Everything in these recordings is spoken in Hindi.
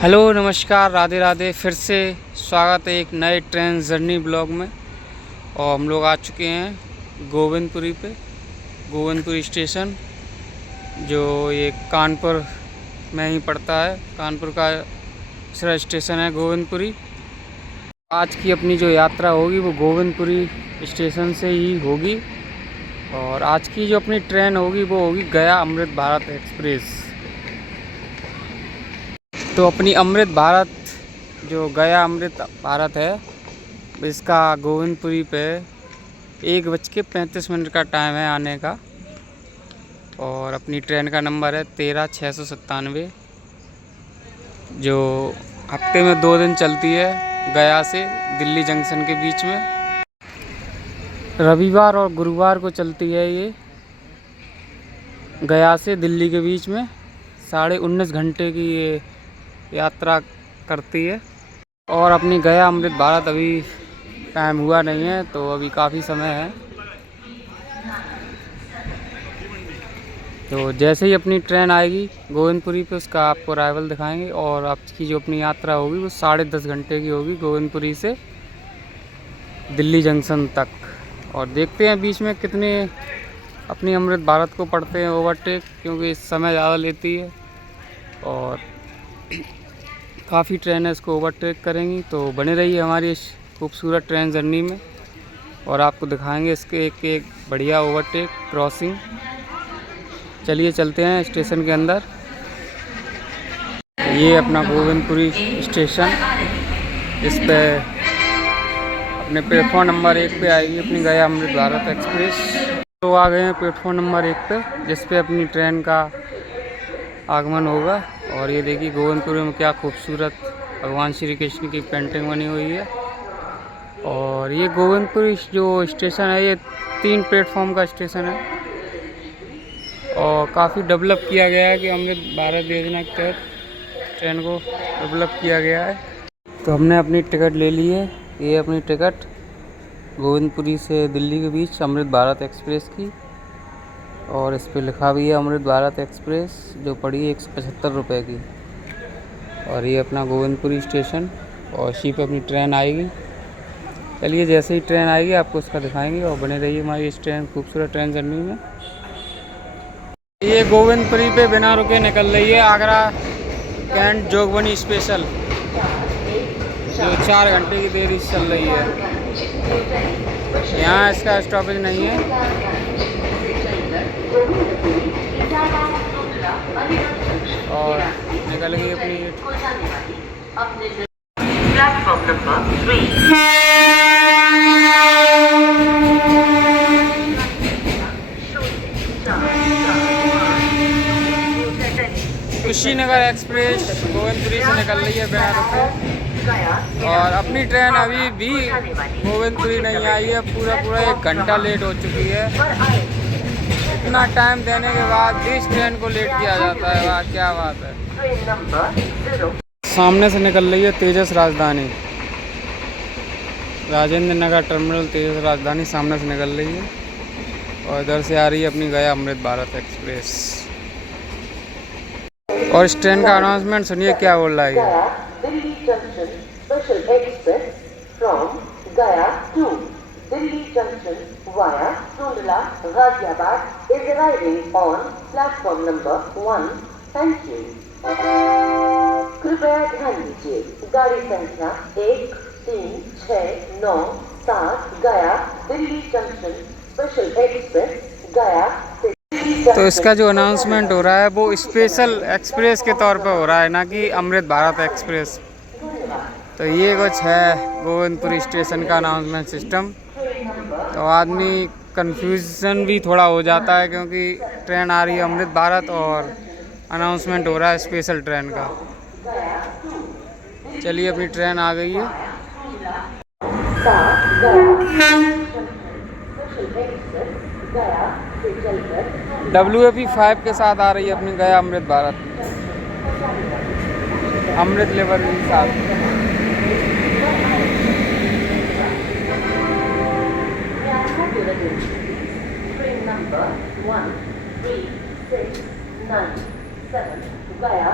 हेलो नमस्कार राधे राधे। फिर से स्वागत है एक नए ट्रेन जर्नी ब्लॉग में। और हम लोग आ चुके हैं गोविंदपुरी पे, गोविंदपुरी स्टेशन, जो ये कानपुर में ही पड़ता है। कानपुर का दूसरा स्टेशन है गोविंदपुरी। आज की अपनी जो यात्रा होगी वो गोविंदपुरी स्टेशन से ही होगी। और आज की जो अपनी ट्रेन होगी वो होगी गया अमृत भारत एक्सप्रेस। तो अपनी अमृत भारत जो गया अमृत भारत है, इसका गोविंदपुरी पे 1:35 का टाइम है आने का। और अपनी ट्रेन का नंबर है 13,697, जो हफ्ते में 2 दिन चलती है गया से दिल्ली जंक्शन के बीच में। रविवार और गुरुवार को चलती है ये गया से दिल्ली के बीच में। 19.5 घंटे की ये यात्रा करती है। और अपनी गया अमृत भारत अभी टाइम हुआ नहीं है, तो अभी काफ़ी समय है। तो जैसे ही अपनी ट्रेन आएगी गोविंदपुरी पे, उसका आपको अराइवल दिखाएंगे। और आपकी जो अपनी यात्रा होगी वो 10.5 घंटे की होगी गोविंदपुरी से दिल्ली जंक्शन तक। और देखते हैं बीच में कितने अपनी अमृत भारत को पड़ते हैं ओवरटेक, क्योंकि समय ज़्यादा लेती है और काफ़ी ट्रेनें इसको ओवरटेक करेंगी। तो बने रहिए हमारी इस खूबसूरत ट्रेन जर्नी में और आपको दिखाएंगे इसके एक एक बढ़िया ओवरटेक क्रॉसिंग। चलिए चलते हैं स्टेशन के अंदर। ये अपना गोविंदपुरी स्टेशन, इस पे अपने प्लेटफॉर्म नंबर 1 पे आएगी अपनी गया अमृत भारत एक्सप्रेस। तो आ गए हैं प्लेटफॉर्म नंबर 1 पे, जिस पे अपनी ट्रेन का आगमन होगा। और ये देखिए गोविंदपुरी में क्या खूबसूरत भगवान श्री कृष्ण की पेंटिंग बनी हुई है। और ये गोविंदपुरी जो स्टेशन है ये 3 प्लेटफॉर्म का स्टेशन है और काफ़ी डेवलप किया गया है कि अमृत भारत योजना के तहत ट्रेन को डेवलप किया गया है। तो हमने अपनी टिकट ले ली है। ये अपनी टिकट गोविंदपुरी से दिल्ली के बीच अमृत भारत एक्सप्रेस की। और इस पे लिखा भी है अमृत भारत एक्सप्रेस, जो पड़ी है 175 रुपये की। और ये अपना गोविंदपुरी स्टेशन, और इसी पे अपनी ट्रेन आएगी। चलिए जैसे ही ट्रेन आएगी आपको उसका दिखाएंगे और बने रहिए हमारी इस ट्रेन खूबसूरत ट्रेन जर्नी में। ये गोविंदपुरी पे बिना रुके निकल रही है आगरा कैंट जोगबनी स्पेशल, जो 4 घंटे की देरी से चल रही है। यहाँ इसका स्टॉपेज नहीं है। और निकल गई अपनी platform number 3। Kushinagar express Govindpuri से निकल रही है बिना रुके। और अपनी ट्रेन अभी भी गोविंदपुरी नहीं आई है, पूरा 1 घंटा लेट हो चुकी है। इतना टाइम देने के बाद भी इस ट्रेन को लेट किया जाता है, वाह क्या बात है। सामने से निकल रही है तेजस राजधानी, राजेंद्र नगर टर्मिनल तेजस राजधानी सामने से निकल रही है। और इधर से आ रही है अपनी गया अमृत भारत एक्सप्रेस। और इस ट्रेन का अनाउंसमेंट सुनिए क्या बोल रहा है। Delhi junction special express from Gaya to Delhi junction via Tundla Ghaziabad is arriving on platform number 1। Thank you. कृपया ध्यान दीजिए, गाड़ी संख्या 1, 3, 6, 9, 7 गया दिल्ली जंक्शन स्पेशल एक्सप्रेस गया। तो इसका जो अनाउंसमेंट हो रहा है वो स्पेशल एक्सप्रेस के तौर पे हो रहा है, ना कि अमृत भारत एक्सप्रेस। तो ये कुछ है गोविंदपुरी स्टेशन का अनाउंसमेंट सिस्टम। तो आदमी कंफ्यूजन भी थोड़ा हो जाता है, क्योंकि ट्रेन आ रही है अमृत भारत और अनाउंसमेंट हो रहा है स्पेशल ट्रेन का। चलिए अपनी ट्रेन आ गई है। WAP 5 के साथ आ रही है अपनी गया अमृत भारत, अमृत लेवल के साथ। ट्रेन नंबर 13697 गया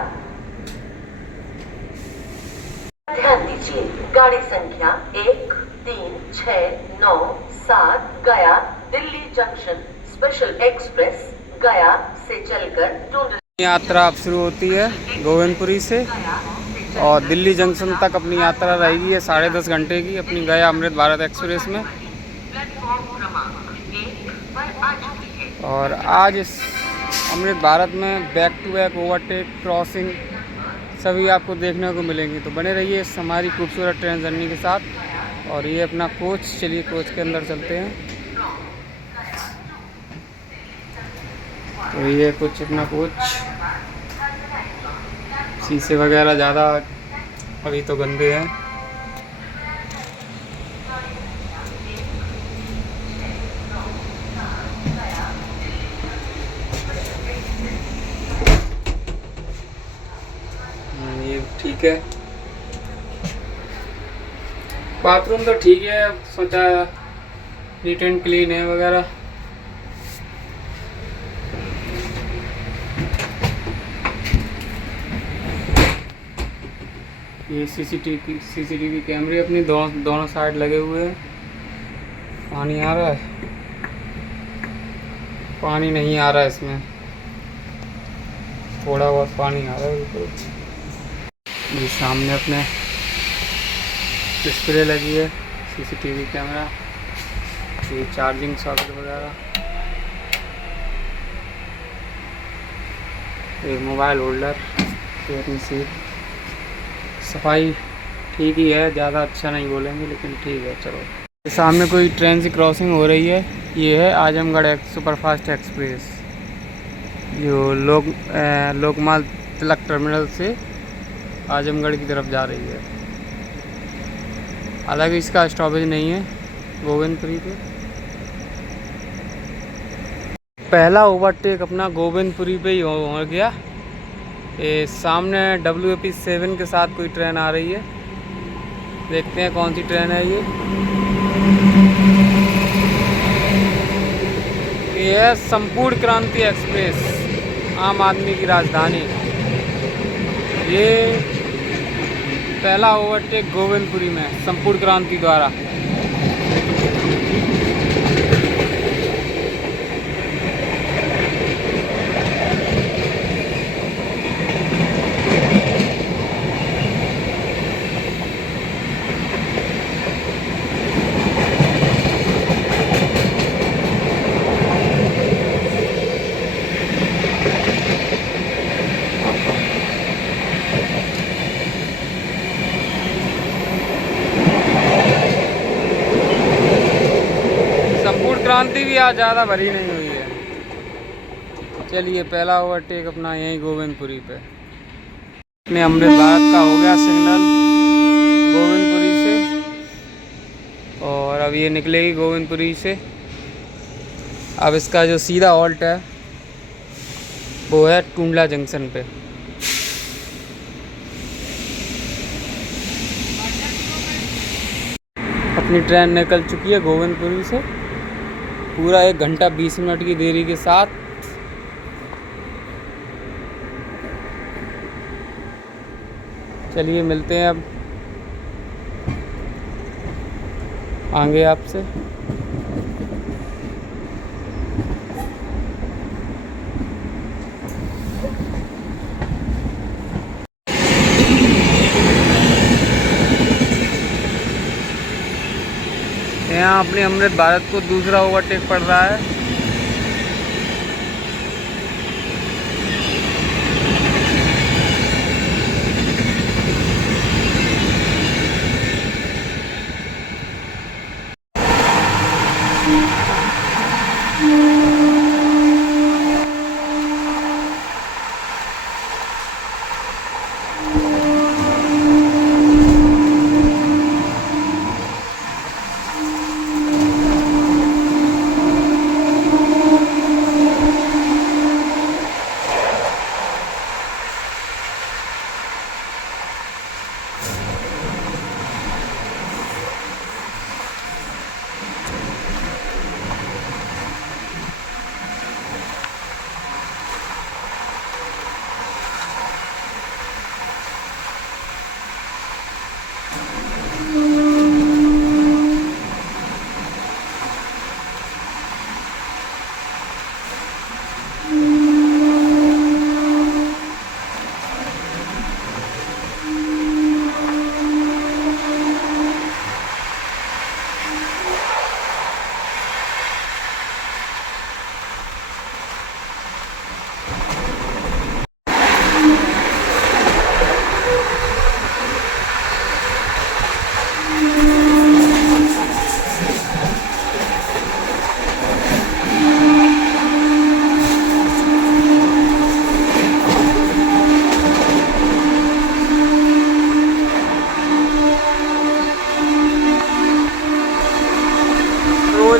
गाड़ी संख्या 13697 गया दिल्ली जंक्शन स्पेशल एक्सप्रेस गया से चलकर टूंडला। यात्रा अब शुरू होती है गोविंदपुरी से और दिल्ली जंक्शन तक अपनी यात्रा रहेगी है 10.5 घंटे की अपनी गया अमृत भारत एक्सप्रेस में। और आज इस अमृत भारत में back to back overtake crossing सभी आपको देखने को मिलेंगी, तो बने रहिए इस हमारी खूबसूरत ट्रेन जर्नी के साथ। और ये अपना कोच, चलिए कोच के अंदर चलते हैं। तो ये कुछ अपना कोच, शीशे वगैरह ज़्यादा अभी तो गंदे हैं। ये ठीक है, बाथरूम तो ठीक है, सोचा नीट एंड क्लीन है वगैरह। ये सीसीटीवी कैमरे अपनी दोनों साइड लगे हुए हैं। पानी आ रहा है, पानी नहीं आ रहा है इसमें, थोड़ा बहुत पानी आ रहा है ऊपर। ये सामने अपने डिस्प्ले लगी है, सीसीटीवी कैमरा, ये चार्जिंग सॉकेट वगैरह, एक मोबाइल होल्डर, ये अपनी सीट। सफाई ठीक ही है, ज़्यादा अच्छा नहीं बोलेंगे लेकिन ठीक है चलो। सामने कोई ट्रेन की क्रॉसिंग हो रही है, ये है आजमगढ़ सुपरफास्ट एक्सप्रेस जो लोकमाल तिलक टर्मिनल से आजमगढ़ की तरफ जा रही है। हालांकि इसका स्टॉपेज नहीं है गोविंदपुरी पे। पहला ओवरटेक अपना गोविंदपुरी पे ही हो गया। ये सामने WAP 7 के साथ कोई ट्रेन आ रही है, देखते हैं कौन सी ट्रेन है ये है संपूर्ण क्रांति एक्सप्रेस, आम आदमी की राजधानी। ये पहला ओवरटेक गोविंदपुरी में संपूर्ण क्रांति द्वारा। क्रांति भी आज ज़्यादा भरी नहीं हुई है। चलिए पहला ओवरटेक अपना यहीं गोविंदपुरी पे। अपने अमृत भारत का हो गया सिग्नल गोविंदपुरी से, और अब ये निकलेगी गोविंदपुरी से। अब इसका जो सीधा हॉल्ट है वो है टूंडला जंक्शन पे। अपनी ट्रेन निकल चुकी है गोविंदपुरी से पूरा 1 घंटा 20 मिनट की देरी के साथ। चलिए मिलते हैं अब आगे आपसे। यहाँ अपने अमृत भारत को दूसरा ओवरटेक पड़ रहा है।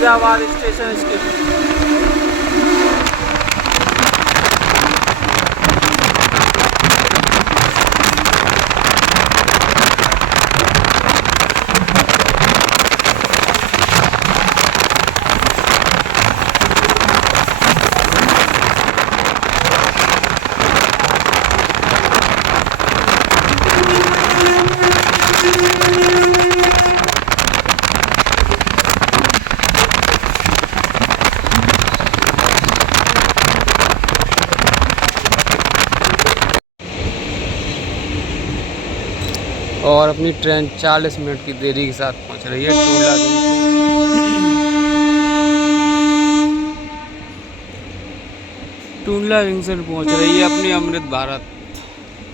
Ghaziabad station skip. और अपनी ट्रेन 40 मिनट की देरी के साथ पहुंच रही है टूला जंक्शन। टूला जंक्शन पहुंच रही है अपनी Amrit Bharat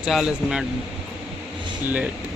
40 minute late.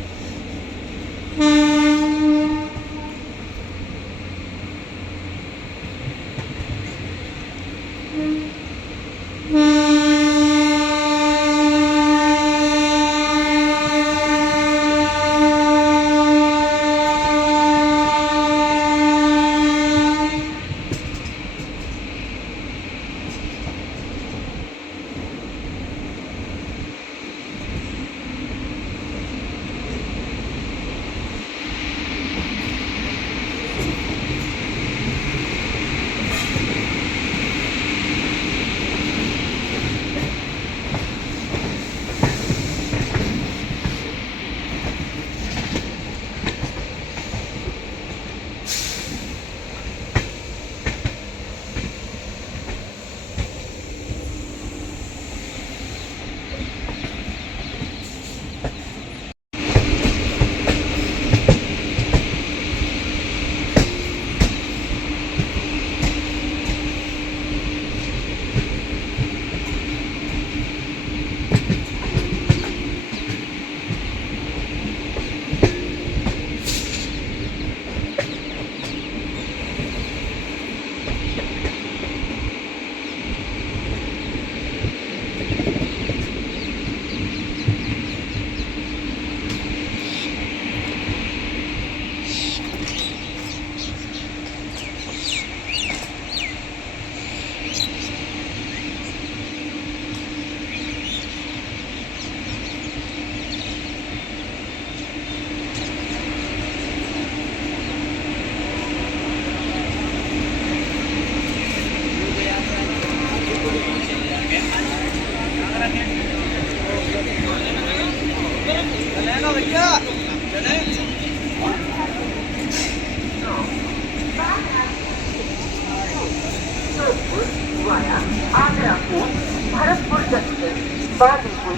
Via Agra कोट, भरतपुर जंक्शन, बादलपुर,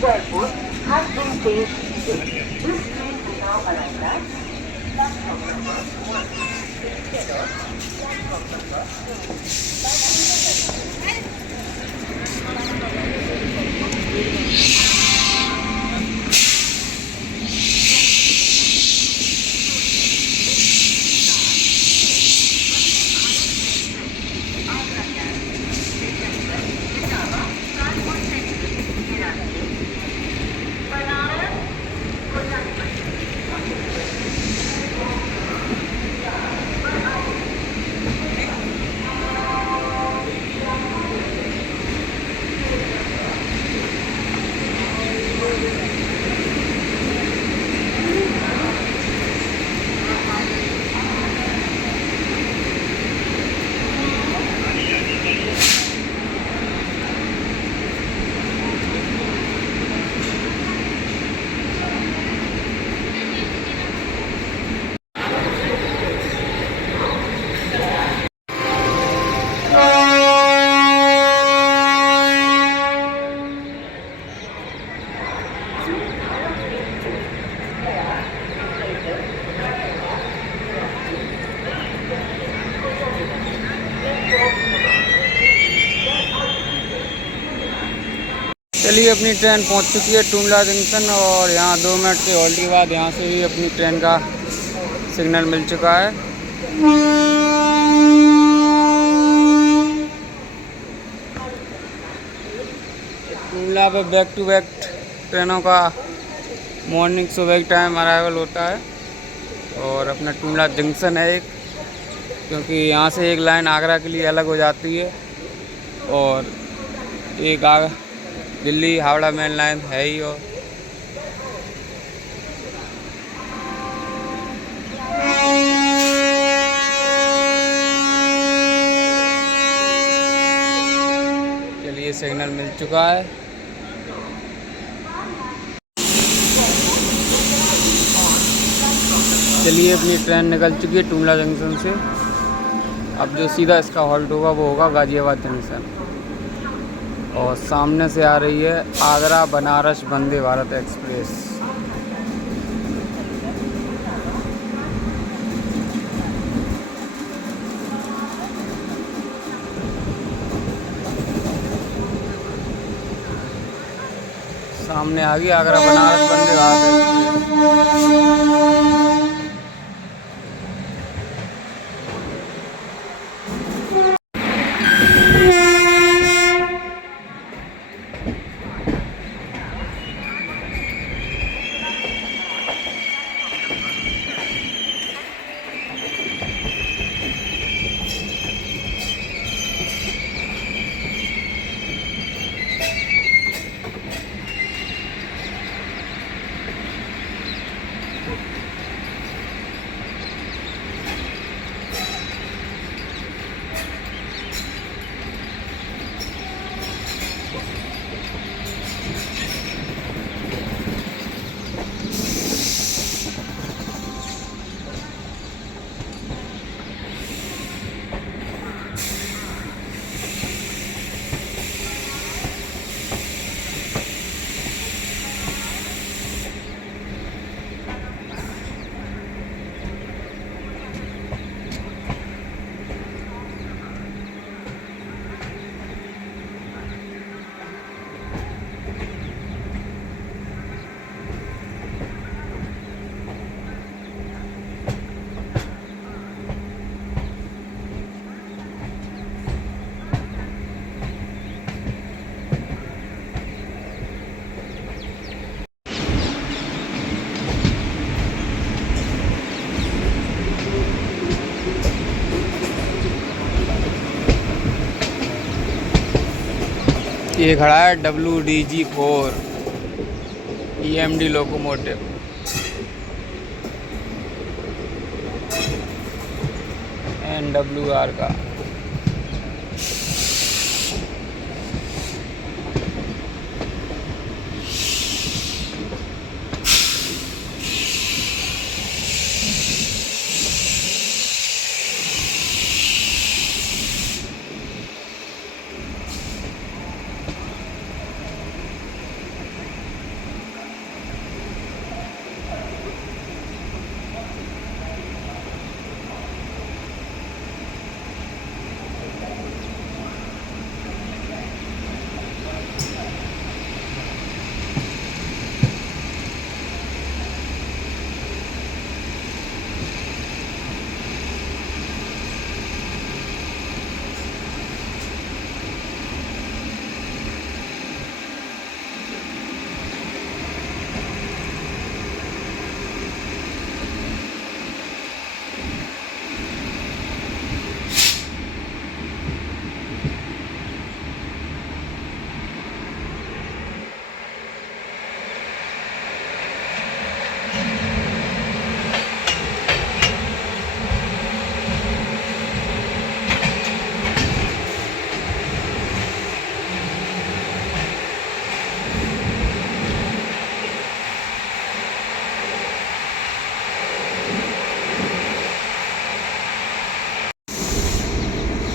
जयपुर, हर दिन तेज। This train will now arrive at platform number 1. Platform number 2. चलिए अपनी ट्रेन पहुंच चुकी है टूला जंक्शन और यहाँ 2 मिनट के हॉल्ट के बाद यहाँ से भी अपनी ट्रेन का सिग्नल मिल चुका है। टूला पे बैक टू बैक ट्रेनों का मॉर्निंग सुबह के टाइम अराइवल होता है और अपना टूला जंक्शन है एक क्योंकि यहाँ से एक लाइन आगरा के लिए अलग हो जाती है और एक दिल्ली हावड़ा मेन लाइन है ही। और चलिए सिग्नल मिल चुका है। चलिए अपनी ट्रेन निकल चुकी है टुमला जंक्शन से। अब जो सीधा इसका हॉल्ट होगा वो होगा गाज़ियाबाद जंक्शन। और सामने से आ रही है आगरा बनारस वंदे भारत एक्सप्रेस। सामने आ गई आगरा बनारस वंदे भारत एक्सप्रेस। ये खड़ा है WDG4 EMD लोकोमोटिव। NWR का।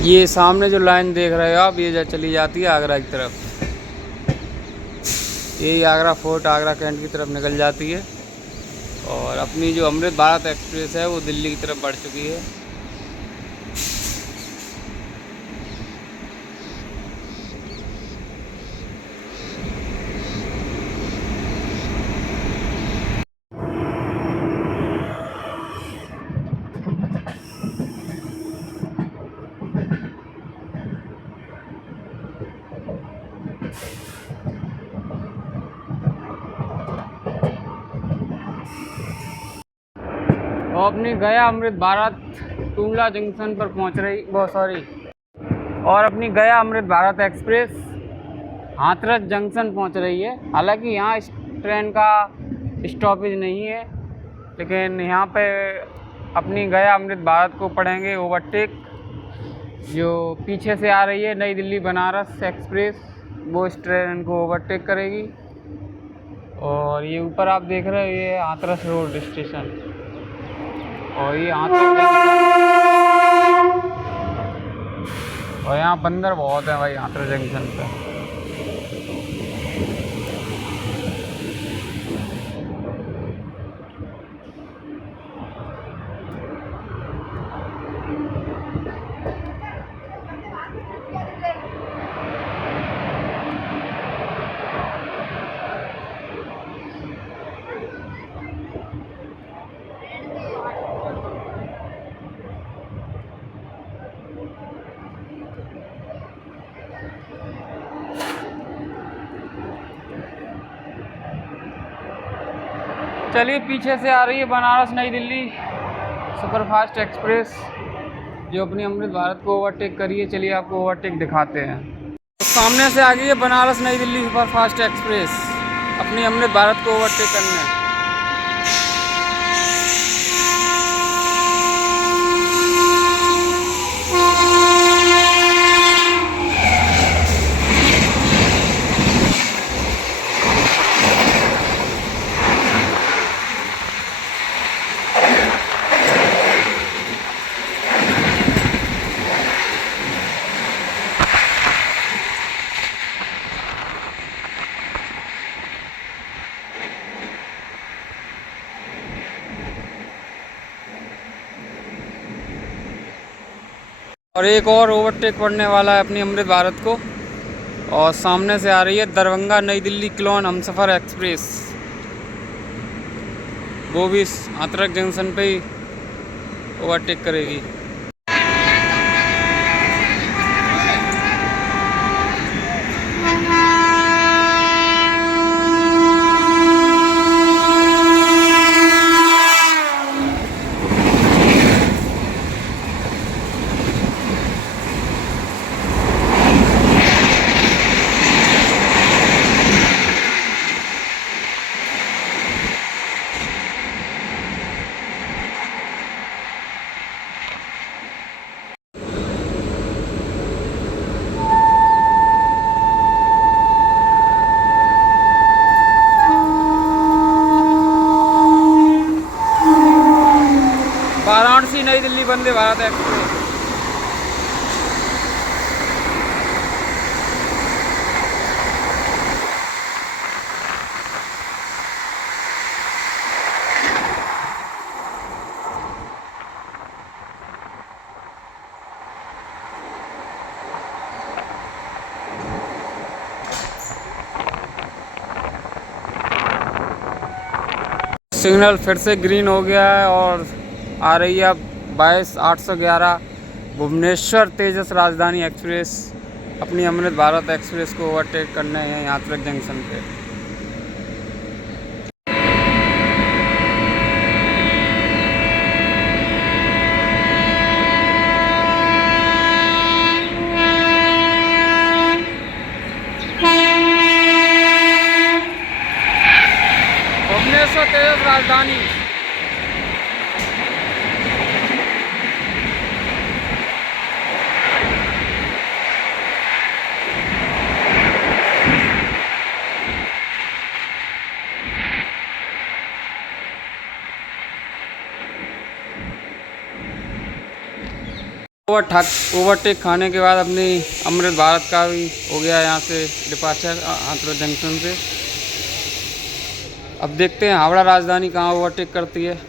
ये सामने जो लाइन देख रहे हो आप, ये चली जाती है आगरा की तरफ। यही आगरा फोर्ट, आगरा कैंट की तरफ निकल जाती है। और अपनी जो अमृत भारत एक्सप्रेस है वो दिल्ली की तरफ बढ़ चुकी है। और अपनी गया अमृत भारत टूंगला जंक्शन पर पहुंच रही, बहुत सॉरी, और अपनी गया अमृत भारत एक्सप्रेस हाथरस जंक्शन पहुंच रही है। हालांकि यहाँ इस ट्रेन का स्टॉपेज नहीं है, लेकिन यहाँ पे अपनी गया अमृत भारत को पड़ेंगे ओवरटेक। जो पीछे से आ रही है नई दिल्ली बनारस एक्सप्रेस, वो इस ट्रेन को ओवरटेक करेगी। और ये ऊपर आप देख रहे हो, ये हाथरस रोड स्टेशन, और ये हाथरस जंक्शन, और यहाँ बंदर बहुत है भाई हाथरस जंक्शन पे। चलिए, पीछे से आ रही है बनारस नई दिल्ली सुपरफास्ट एक्सप्रेस, जो अपनी अमृत भारत को ओवरटेक करिए। चलिए आपको ओवरटेक दिखाते हैं। तो सामने से आ गई है बनारस नई दिल्ली सुपरफास्ट एक्सप्रेस अपनी अमृत भारत को ओवरटेक करने। और एक और ओवरटेक पड़ने वाला है अपनी अमृत भारत को, और सामने से आ रही है दरभंगा नई दिल्ली क्लोन हमसफ़र एक्सप्रेस, वो भी हाथरस जंक्शन पे ही ओवरटेक करेगी। वाराणसी नई दिल्ली वंदे भारत एक्सप्रेस। सिग्नल फिर से ग्रीन हो गया है और आ रही है अब 22/811 भुवनेश्वर तेजस राजधानी एक्सप्रेस अपनी अमृत भारत एक्सप्रेस को ओवरटेक करने हैं हाथरस जंक्शन पे। भुवनेश्वर तेजस राजधानी। ओवरटेक खाने के बाद अपनी अमृत भारत का भी हो गया यहाँ से डिपार्चर हाथरस जंक्शन से। अब देखते हैं हावड़ा राजधानी कहाँ ओवरटेक करती है।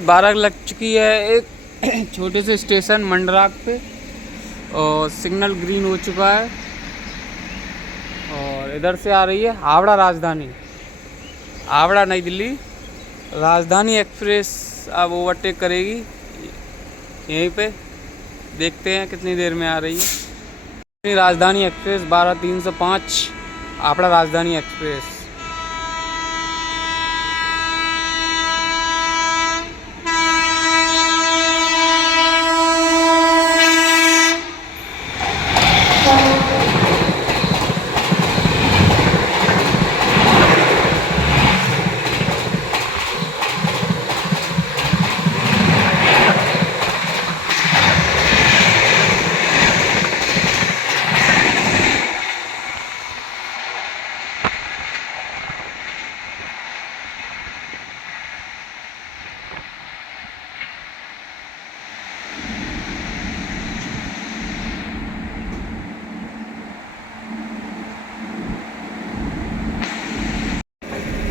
12 लग चुकी है। एक छोटे से स्टेशन मंडराक पे और सिग्नल ग्रीन हो चुका है और इधर से आ रही है हावड़ा राजधानी, हावड़ा नई दिल्ली राजधानी एक्सप्रेस अब ओवरटेक करेगी यहीं पे। देखते हैं कितनी देर में आ रही है राजधानी एक्सप्रेस 12:305 हावड़ा राजधानी एक्सप्रेस।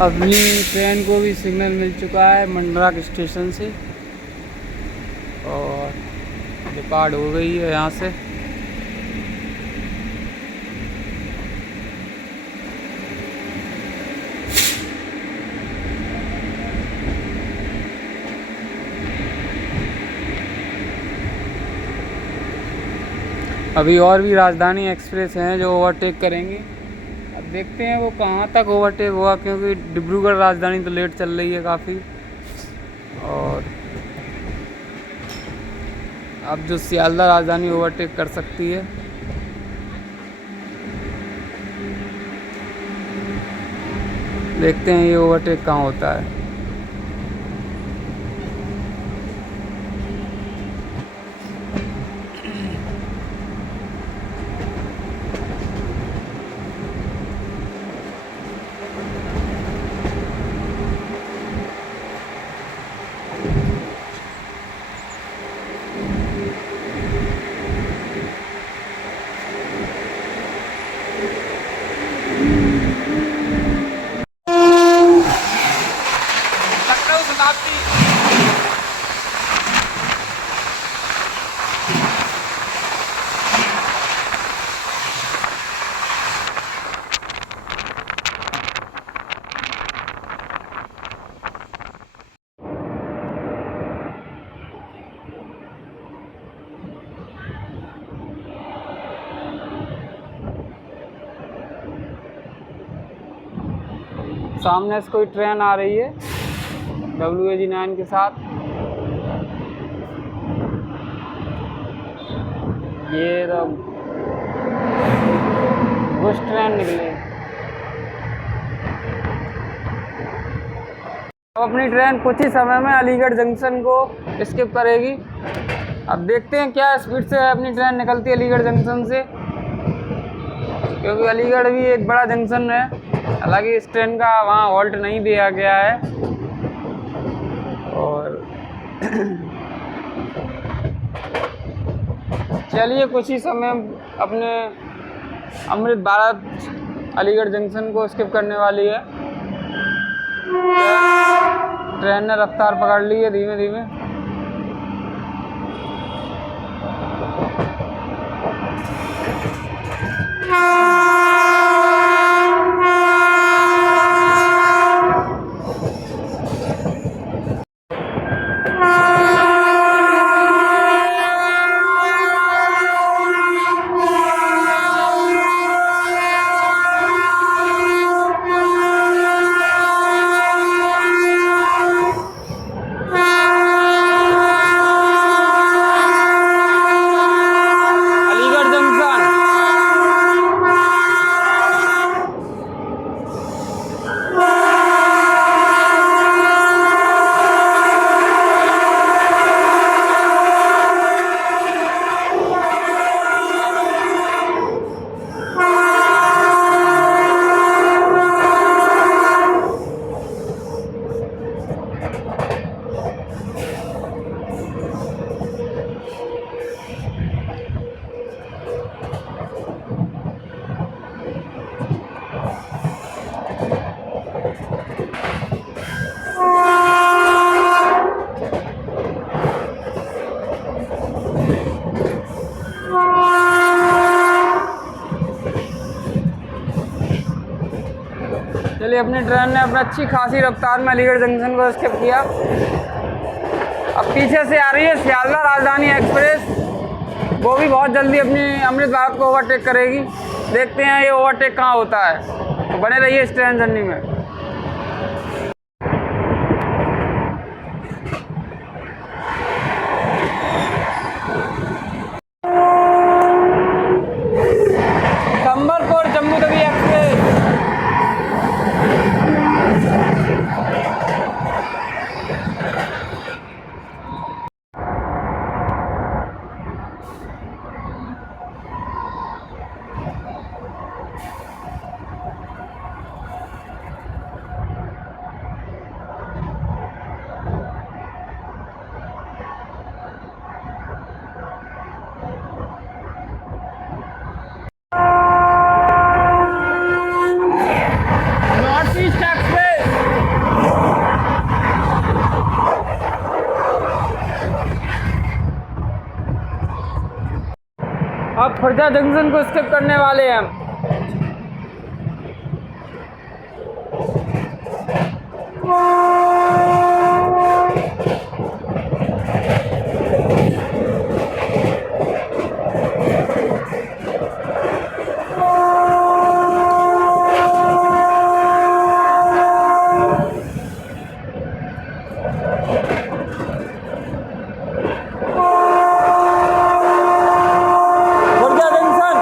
अपनी ट्रेन को भी सिग्नल मिल चुका है मंडराक स्टेशन से और डिपार्ट हो गई है यहाँ से। अभी और भी राजधानी एक्सप्रेस हैं जो ओवरटेक करेंगे। अब देखते हैं वो कहाँ तक ओवरटेक हुआ, क्योंकि डिब्रूगढ़ राजधानी तो लेट चल रही है काफ़ी। और अब जो सियालदह राजधानी ओवरटेक कर सकती है। देखते हैं ये ओवरटेक कहाँ होता है। सामने से कोई ट्रेन आ रही है WAG9 के साथ। ये तो कुछ ट्रेन निकली। अब अपनी ट्रेन कुछ ही समय में अलीगढ़ जंक्शन को स्किप करेगी। अब देखते हैं क्या स्पीड से अपनी ट्रेन निकलती है अलीगढ़ जंक्शन से, क्योंकि अलीगढ़ भी एक बड़ा जंक्शन है। हालांकि इस ट्रेन का वहाँ हॉल्ट नहीं दिया गया है। और चलिए कुछ ही समय अपने अमृत भारत अलीगढ़ जंक्शन को स्किप करने वाली है। ट्रेन ने रफ्तार पकड़ ली है धीमे धीमे। चलिए, अपनी ट्रेन ने अपना अच्छी खासी रफ्तार में अलीगढ़ जंक्शन को स्किप किया। अब पीछे से आ रही है सियालदह राजधानी एक्सप्रेस, वो भी बहुत जल्दी अपनी अमृत भारत को ओवरटेक करेगी। देखते हैं ये ओवरटेक कहाँ होता है, तो बने रहिए इस ट्रेन जर्नी में। Sambalpur Jammu Tawi express. North east express. अब खुर्जा जंक्शन को स्किप करने वाले हैं हम। खुर्जा जंक्शन।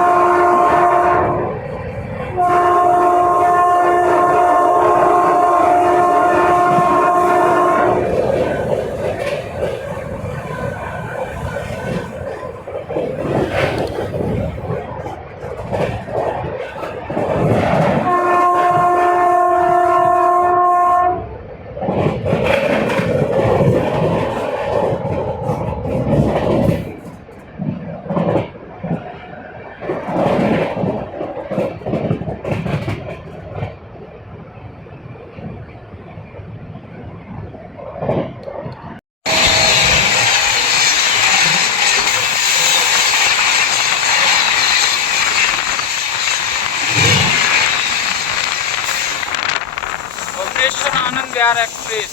भुवनेश्वर आनंद विहार एक्सप्रेस।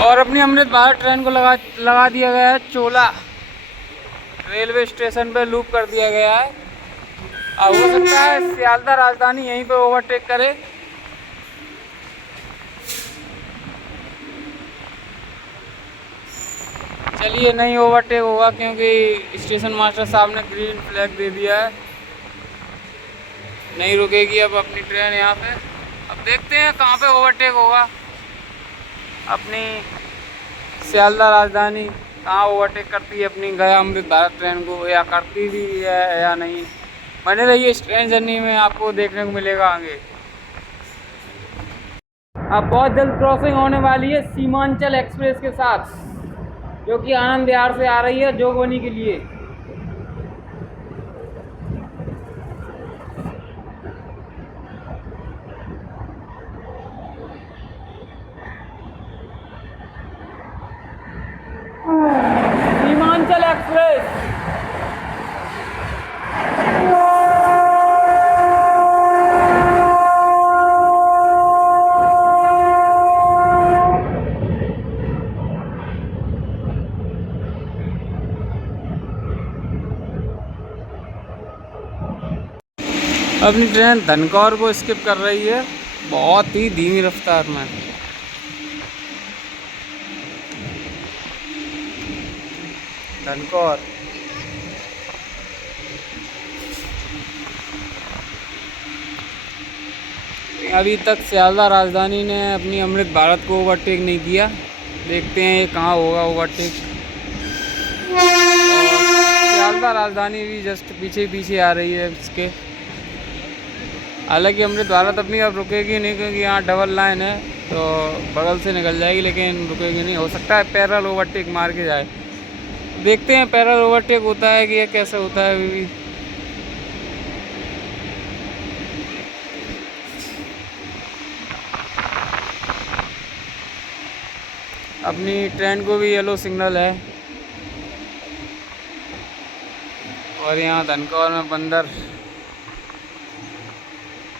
और अपनी अमृत भारत ट्रेन को लगा दिया गया है चोला रेलवे स्टेशन पे, लूप कर दिया गया है। अब हो सकता है सियालदह राजधानी यहीं पे ओवरटेक करे। चलिए, नहीं ओवरटेक होगा क्योंकि स्टेशन मास्टर साहब ने ग्रीन फ्लैग दे दिया है, नहीं रुकेगी अब अपनी ट्रेन यहाँ पे। अब देखते हैं कहाँ पे ओवरटेक होगा अपनी सियालदह राजधानी, कहाँ ओवरटेक करती है अपनी गया अमृत भारत ट्रेन को, या करती भी है या नहीं। बने रहिए इस ट्रेन जर्नी में, आपको देखने को मिलेगा आगे। अब बहुत जल्द क्रॉसिंग होने वाली है सीमांचल एक्सप्रेस के साथ, जो कि आनंद विहार से आ रही है जोगबनी के लिए। सीमांचल एक्सप्रेस। अपनी ट्रेन धनकौर को स्किप कर रही है बहुत ही धीमी रफ्तार में। धनकौर अभी तक सियालदह राजधानी ने अपनी अमृत भारत को ओवरटेक नहीं किया। देखते हैं ये कहाँ होगा ओवरटेक। सियालदह राजधानी भी जस्ट पीछे पीछे आ रही है इसके। हालांकि अमृत भारत अपनी अब रुकेगी नहीं क्योंकि यहाँ डबल लाइन है, तो बगल से निकल जाएगी, लेकिन रुकेगी नहीं। हो सकता है पैरेलल ओवरटेक मार के जाए। देखते हैं पैरेलल ओवरटेक होता है कि ये कैसे होता है। अभी अपनी ट्रेन को भी येलो सिग्नल है। और यहाँ धनकौर में बंदर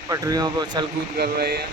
पटरियों पर उछल कूद कर रहे हैं।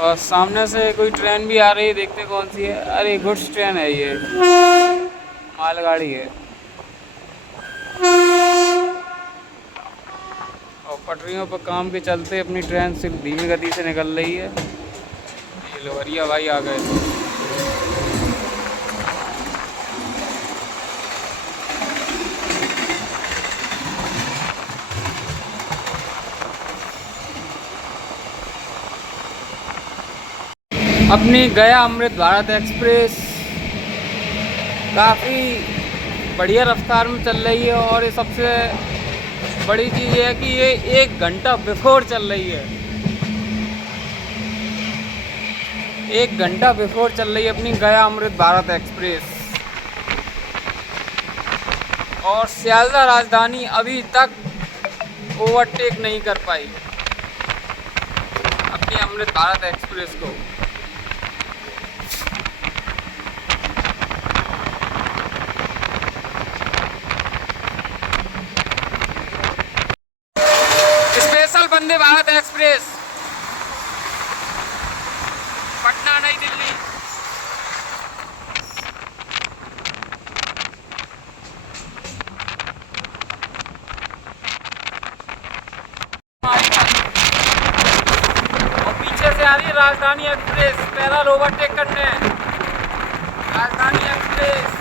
और सामने से कोई ट्रेन भी आ रही है, देखते कौन सी है। अरे गुड्स ट्रेन है, ये मालगाड़ी है। और पटरियों पर काम के चलते अपनी ट्रेन सिर्फ धीमी गति से निकल रही है। ये लोहरिया भाई आ गए। अपनी गया अमृत भारत एक्सप्रेस काफ़ी बढ़िया रफ्तार में चल रही है। और ये सबसे बड़ी चीज़ ये है कि ये 1 घंटा बिफोर चल रही है। 1 घंटा बिफोर चल रही है अपनी गया अमृत भारत एक्सप्रेस। और सियालदह राजधानी अभी तक ओवरटेक नहीं कर पाई अपनी अमृत भारत एक्सप्रेस को। स्पेशल वंदे भारत एक्सप्रेस पटना नई दिल्ली। और पीछे से आ रही है राजधानी एक्सप्रेस, पैदल ओवरटेक करने। राजधानी एक्सप्रेस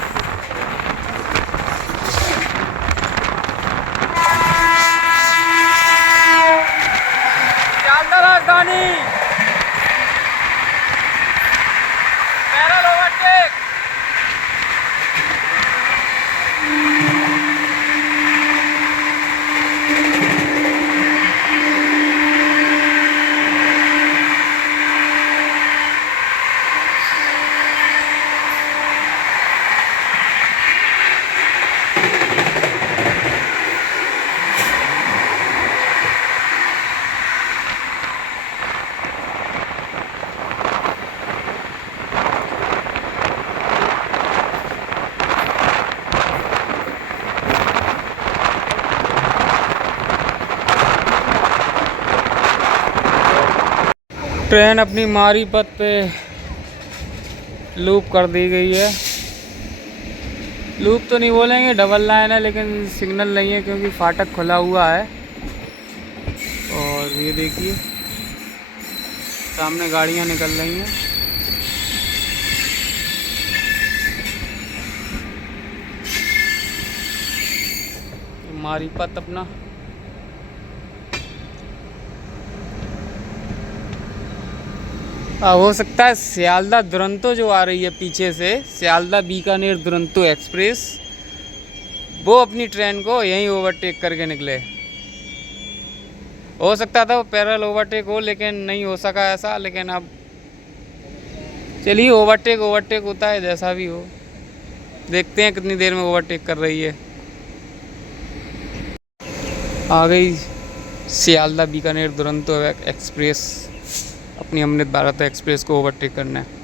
राजधानी पैदल ओवरटेक। ट्रेन अपनी मारी पथ पे लूप कर दी गई है। लूप तो नहीं बोलेंगे, डबल लाइन है, लेकिन सिग्नल नहीं है क्योंकि फाटक खुला हुआ है। और ये देखिए सामने गाड़ियां निकल रही हैं। मारी पथ अपना हो सकता है सियालदह दुरंतो जो आ रही है पीछे से, सियालदह बीकानेर दुरंतो एक्सप्रेस, वो अपनी ट्रेन को यहीं ओवरटेक करके निकले। हो सकता था वो पैरेलल ओवरटेक हो, लेकिन नहीं हो सका ऐसा। लेकिन अब चलिए, ओवरटेक होता है, जैसा भी हो। देखते हैं कितनी देर में ओवरटेक कर रही है। आ गई सियालदह बीकानेर दुरंतो एक्सप्रेस अपनी अमृत भारत एक्सप्रेस को ओवरटेक करना है।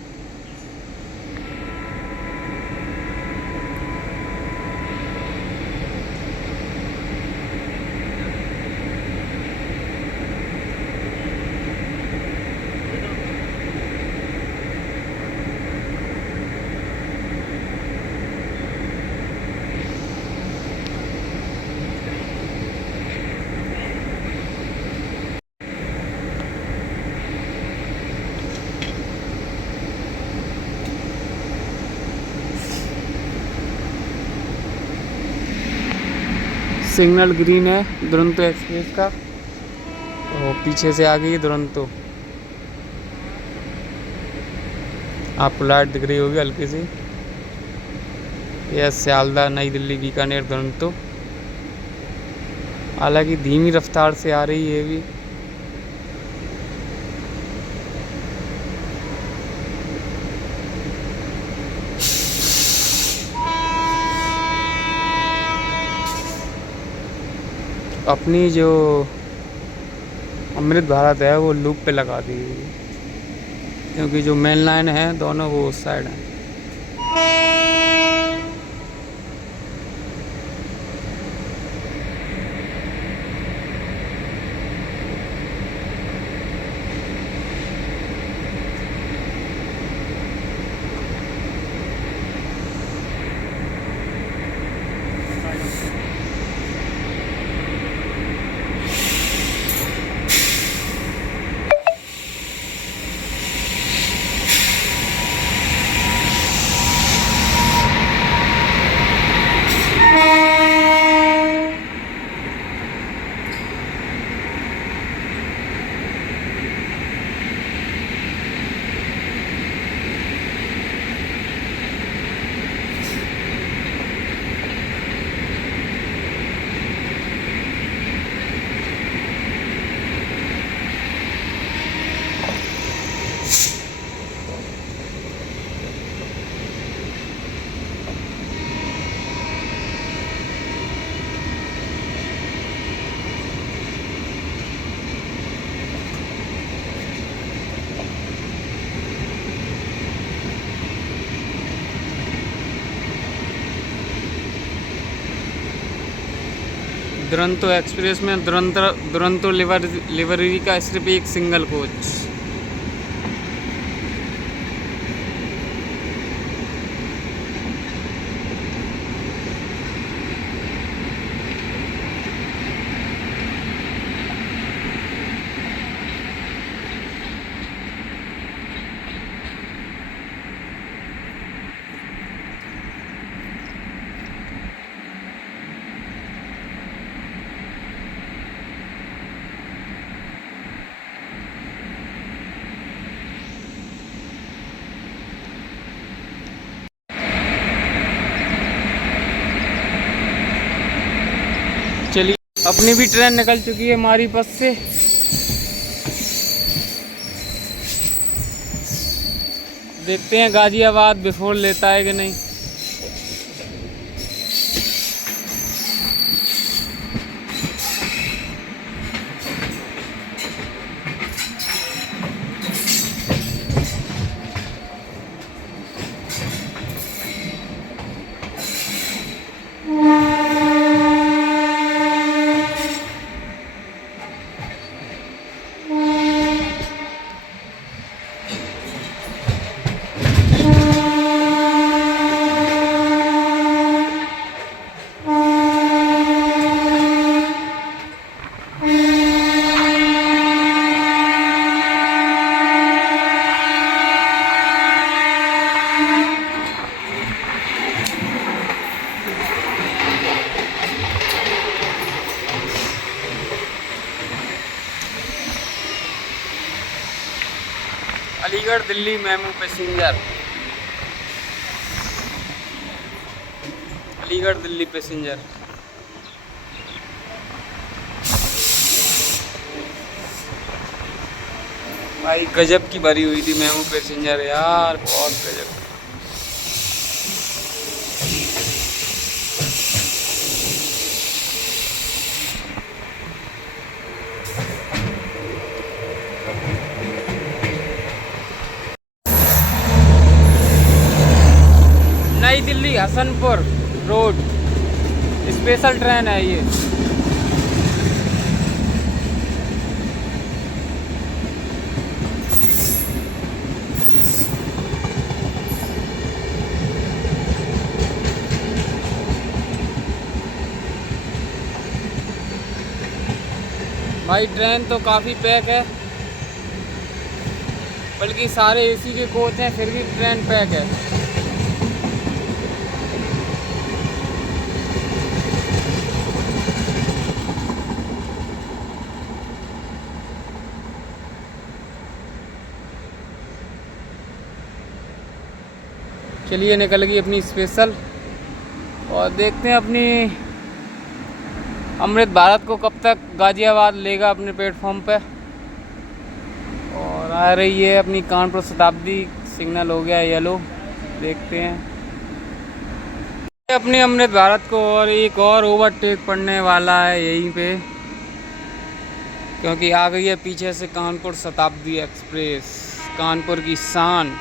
सिग्नल ग्रीन है दुरंतो एक्सप्रेस का, और पीछे से आ गई है दुरंतो। आपको लाइट दिख रही होगी हल्की सी। यह सियालदह नई दिल्ली बीकानेर दुरंतो। हालांकि धीमी रफ्तार से आ रही है भी। अपनी जो अमृत भारत है वो लूप पे लगा दी गई है, क्योंकि जो मेन लाइन है दोनों वो उस साइड हैं। दुरंतो एक्सप्रेस में दुरंतो लिवरी का सिर्फ एक सिंगल कोच। चलिए, अपनी भी ट्रेन निकल चुकी है हमारी बस से। देखते हैं गाजियाबाद बिफोर लेता है कि नहीं। Aligarh Delhi MEMU passenger. Aligarh Delhi passenger. भाई गजब की भरी हुई थी मेमू पैसेंजर यार, बहुत गजब। नई Delhi Hasanpur road special train है ये। भाई ट्रेन तो काफ़ी पैक है, बल्कि सारे एसी के कोच हैं, फिर भी ट्रेन पैक है। चलिए, निकल गई अपनी स्पेशल और देखते हैं अपनी अमृत भारत को कब तक गाज़ियाबाद लेगा अपने प्लेटफॉर्म पे। और आ रही है अपनी कानपुर शताब्दी, सिग्नल हो गया येलो, देखते हैं अपनी अमृत भारत को। और एक और ओवरटेक पड़ने वाला है यहीं पे, क्योंकि आ गई है पीछे से कानपुर शताब्दी एक्सप्रेस, कानपुर की शान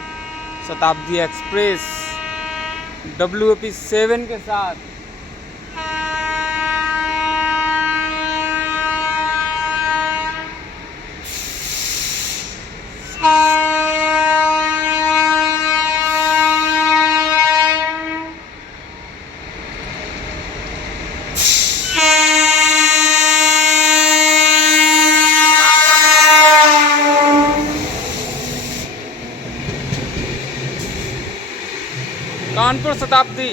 शताब्दी एक्सप्रेस WP 7 के साथ। कानपुर शताब्दी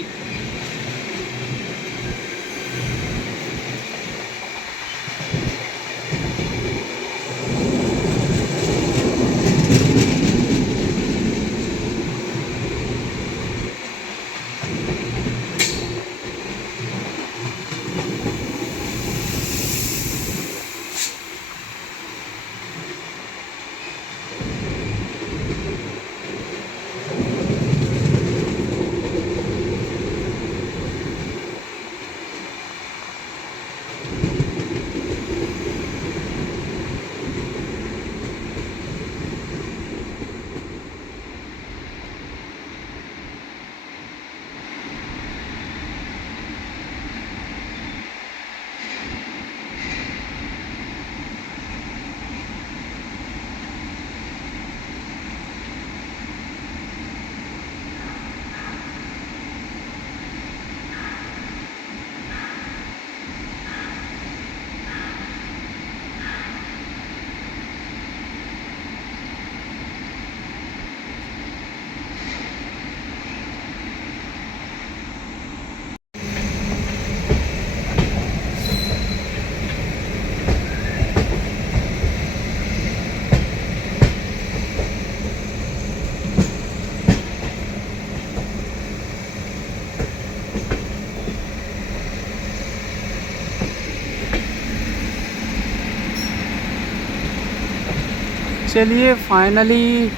चलिए फाइनली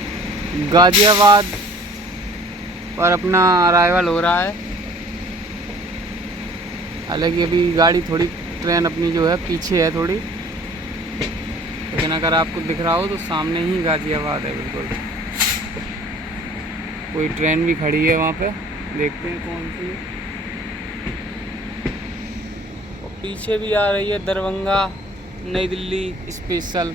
गाज़ियाबाद पर अपना अराइवल हो रहा है। हालांकि अभी गाड़ी थोड़ी, ट्रेन अपनी जो है पीछे है थोड़ी, लेकिन अगर आपको दिख रहा हो तो सामने ही गाज़ियाबाद है बिल्कुल। कोई ट्रेन भी खड़ी है वहाँ पे, देखते हैं कौन सी है। और पीछे भी आ रही है दरभंगा नई दिल्ली स्पेशल,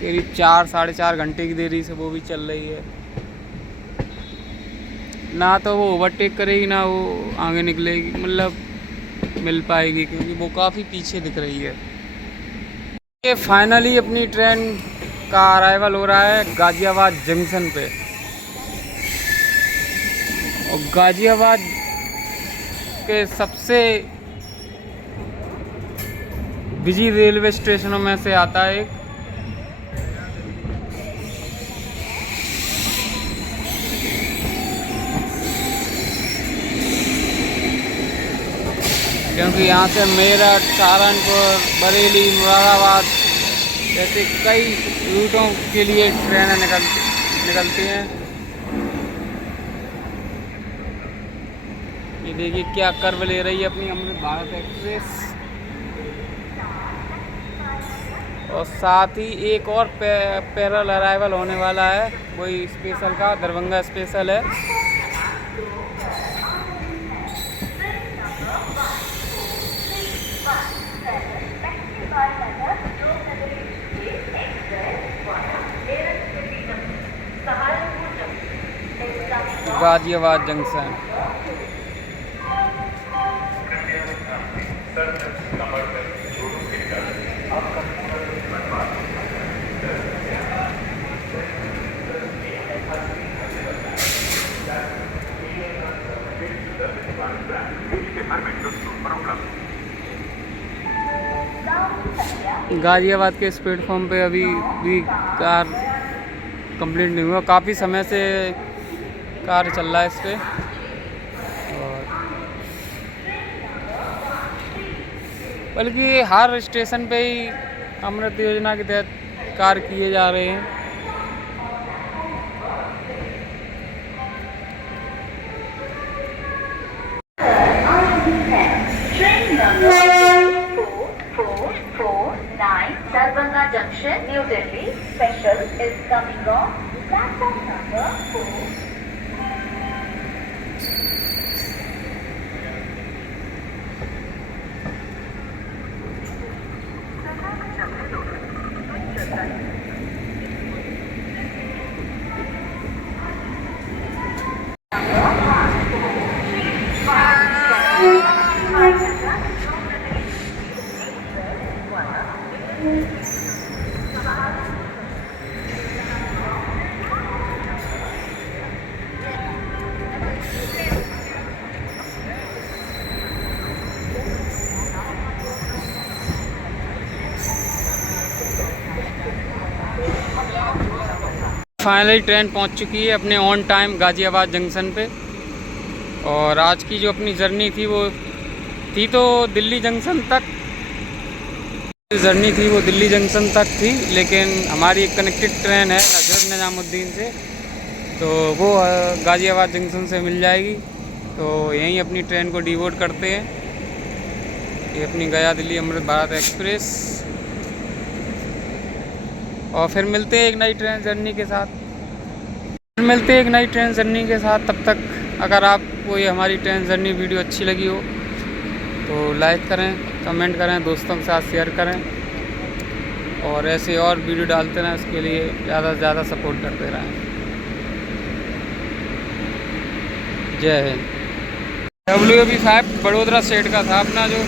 करीब 4-4.5 घंटे की देरी से वो भी चल रही है। ना तो वो ओवरटेक करेगी ना वो आगे निकलेगी, मतलब मिल पाएगी, क्योंकि वो काफ़ी पीछे दिख रही है। ये फाइनली अपनी ट्रेन का अराइवल हो रहा है गाज़ियाबाद जंक्शन पे। और गाज़ियाबाद के सबसे बिजी रेलवे स्टेशनों में से आता है एक। क्योंकि यहाँ से मेरठ, सहारनपुर, बरेली, मुरादाबाद जैसे कई रूटों के लिए ट्रेनें निकलती हैं। ये देखिए क्या कर्व ले रही है अपनी अमृत भारत एक्सप्रेस। और साथ ही एक और पैरेलल अराइवल होने वाला है, वही स्पेशल का, दरभंगा स्पेशल है। गाज़ियाबाद जंक्शन। गाज़ियाबाद के इस प्लेटफॉर्म पे अभी भी कार कंप्लीट नहीं हुआ, काफ़ी समय से कार्य चल रहा है इस पर। और बल्कि हर स्टेशन पे ही अमृत योजना के तहत कार्य किए जा रहे हैं। Train number 4449 Darbhanga junction new Delhi special is coming on platform number 4। Finally train पहुंच चुकी है अपने ऑन टाइम गाज़ियाबाद जंक्शन पे। और आज की जो अपनी जर्नी थी वो थी तो दिल्ली जंक्शन तक, जर्नी थी वो दिल्ली जंक्शन तक थी, लेकिन हमारी एक कनेक्टेड ट्रेन है हज़रत निज़ामुद्दीन से, तो वो गाज़ियाबाद जंक्शन से मिल जाएगी। तो यहीं अपनी ट्रेन को डिवोट करते हैं। ये अपनी गया दिल्ली अमृत भारत एक्सप्रेस, और फिर मिलते हैं एक नई ट्रेन जर्नी के साथ। तब तक अगर आपको ये हमारी ट्रेन जर्नी वीडियो अच्छी लगी हो तो लाइक करें, कमेंट करें, दोस्तों के साथ शेयर करें, और ऐसे और वीडियो डालते रहें, उसके लिए ज़्यादा से ज़्यादा सपोर्ट करते रहें। जय हिंद। WB5 बड़ोदरा स्टेट का था अपना जो